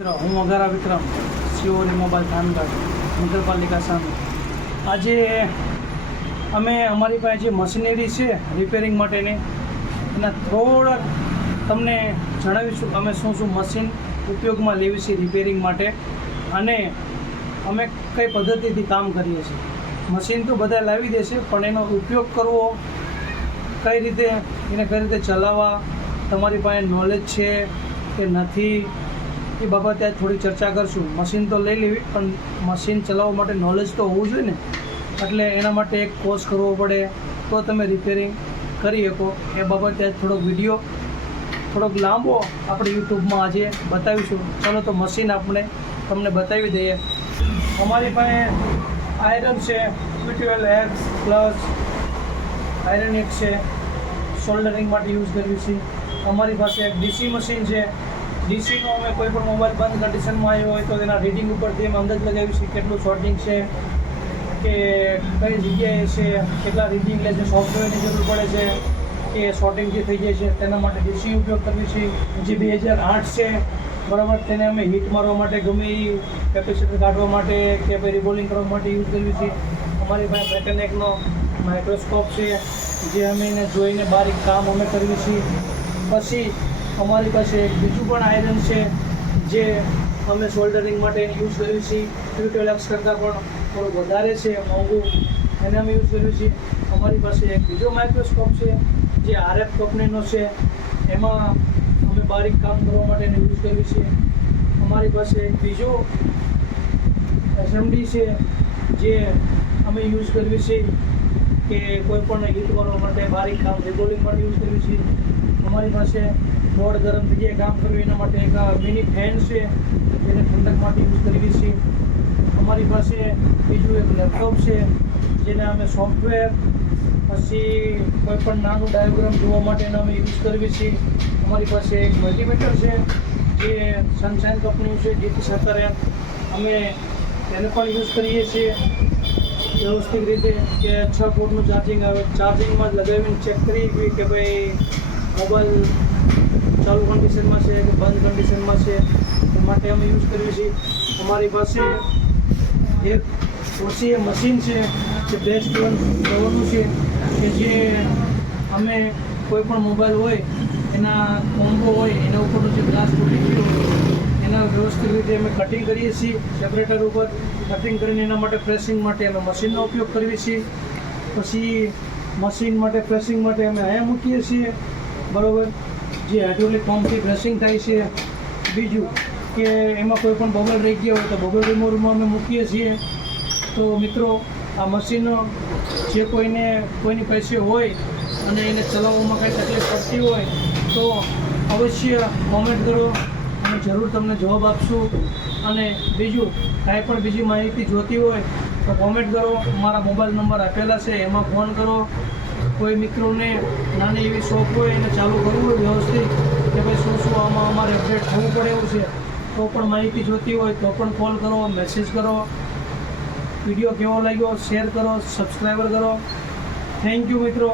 હું વઘારા વિક્રમ શિવોરી મોબાઈલ થાનગઢ નગરપાલિકા સામે આજે અમે અમારી પાસે જે મશીનરી છે રિપેરિંગ માટેની એના થોડાક તમને જણાવીશું અમે શું શું મશીન ઉપયોગમાં લેવી છે રિપેરિંગ માટે અને અમે કઈ પદ્ધતિથી કામ કરીએ છીએ. મશીન તો બધા લાવી દેશે પણ એનો ઉપયોગ કરવો કઈ રીતે એને કઈ રીતે ચલાવવા તમારી પાસે નોલેજ છે કે નથી એ બાબતે આજ થોડી ચર્ચા કરશું. મશીન તો લઈ લેવી પણ મશીન ચલાવવા માટે નોલેજ તો હોવું જોઈએ ને, એટલે એના માટે એક કોર્સ કરવો પડે તો તમે રિપેરિંગ કરી શકો. એ બાબતે આજ થોડોક વિડીયો થોડોક લાંબો આપણે યુટ્યુબમાં આજે બતાવીશું. ચાલો તો મશીન આપણે તમને બતાવી દઈએ. અમારી પાસે આયરન છે Q12X પ્લસ આયરન એક છે, સોલ્ડરિંગ માટે યુઝ કરવી છે. અમારી પાસે એક ડીસી મશીન છે. ડીસીનો અમે કોઈ પણ મોબાઈલ બંધ કન્ડિશનમાં આવ્યો હોય તો તેના રીડિંગ ઉપરથી અમે અંદાજ લગાવી છીએ કેટલું શોર્ટિંગ છે કે કઈ જગ્યાએ છે, કેટલા રીડિંગ લે છે, સોફ્ટવેરની જરૂર પડે છે કે શોર્ટિંગ જે થઈ જાય છે તેના માટે ડીસી ઉપયોગ કરવી છે. જે 2008 છે બરાબર, તેને અમે હીટ મારવા માટે ગમે એ કેપેસિટર કાઢવા માટે કે ભાઈ રિબોલિંગ કરવા માટે યુઝ કરવી છે. અમારી પાસે મેકેનિકનો માઇક્રોસ્કોપ છે જે અમે એને જોઈને બારીક કામ અમે કરવી છીએ. પછી અમારી પાસે એક બીજું પણ આયરન છે જે અમે સોલ્ડરિંગ માટે યુઝ કર્યું છે. Q12X કરતાં પણ થોડું વધારે છે, મોંઘું, એને અમે યુઝ કર્યું છે. અમારી પાસે એક બીજો માઇક્રોસ્કોપ છે જે RF કંપનીનો છે, એમાં અમે બારીક કામ કરવા માટે એને યુઝ કર્યું છે. અમારી પાસે એક બીજો SMD છે જે અમે યુઝ કર્યું છે કે કોઈ પણ હીટ કરવા માટે બારીક કામ રિબોલિંગ માટે યુઝ કર્યું છે. અમારી પાસે બોર્ડ ગરમ જગ્યાએ કામ કરવું એના માટે એક મિની ફેન છે જેને ઠંડક માટે યુઝ કરવી છે. અમારી પાસે બીજું એક લેપટોપ છે જેને અમે સોફ્ટવેર પછી કોઈ પણ નાનું ડાયાગ્રામ જોવા માટેનો અમે યુઝ કરવી છે. અમારી પાસે એક મલ્ટીમીટર છે જે સનશાઇન કંપનીનું છે GT70. અમે તેને પણ યુઝ કરીએ છીએ વ્યવસ્થિત રીતે કે 6 વોટનું ચાર્જિંગ આવે. ચાર્જિંગમાં લગાવીને ચેક કરી કે ભાઈ મોબાઈલ ચાલુ કન્ડિશનમાં છે કે બંધ કન્ડિશનમાં છે, એ માટે અમે યુઝ કરીએ છીએ. અમારી પાસે એક ઓછી મશીન છે જે બેસ્ટ વન લેવાનું છે કે જે અમે કોઈ પણ મોબાઈલ હોય એના કોમ્બો હોય એના ઉપરનું જે ગ્લાસ તૂટી ગયું એના વ્યવસ્થિત રીતે અમે કટિંગ કરીએ છીએ. સેપરેટર ઉપર કટિંગ કરીને એના માટે પ્રેસિંગ માટે અમે મશીનનો ઉપયોગ કરીએ છીએ. પછી મશીન માટે પ્રેસિંગ માટે અમે અહીંયા મૂકીએ છીએ બરાબર, જે હાઇડ્રોલિક પંપથી પ્રેસિંગ થાય છે. બીજું કે એમાં કોઈ પણ બબલ રહી ગયા હોય તો બબલ રિમૂવરમાં અમે મૂકીએ છીએ. તો મિત્રો આ મશીન જે કોઈની પાસે હોય અને એને ચલાવવામાં કાંઈ તકલીફ પડતી હોય તો અવશ્ય કોમેન્ટ કરો, અમે જરૂર તમને જવાબ આપશું. અને બીજું કાંઈ પણ બીજી માહિતી જોતી હોય તો કોમેન્ટ કરો. મારા મોબાઈલ નંબર આપેલા છે, એમાં ફોન કરો. કોઈ મિત્રોને નાની એવી શોપ હોય એને ચાલુ કરવું હોય વ્યવસ્થિત કે ભાઈ શું શું આમાં અમારે અપડેટ થવું પડે એવું છે તો પણ માહિતી જોતી હોય તો પણ કોલ કરો, મેસેજ કરો. વિડીયો કેવો લાગ્યો શેર કરો, સબસ્ક્રાઈબર કરો. થેન્ક યુ મિત્રો.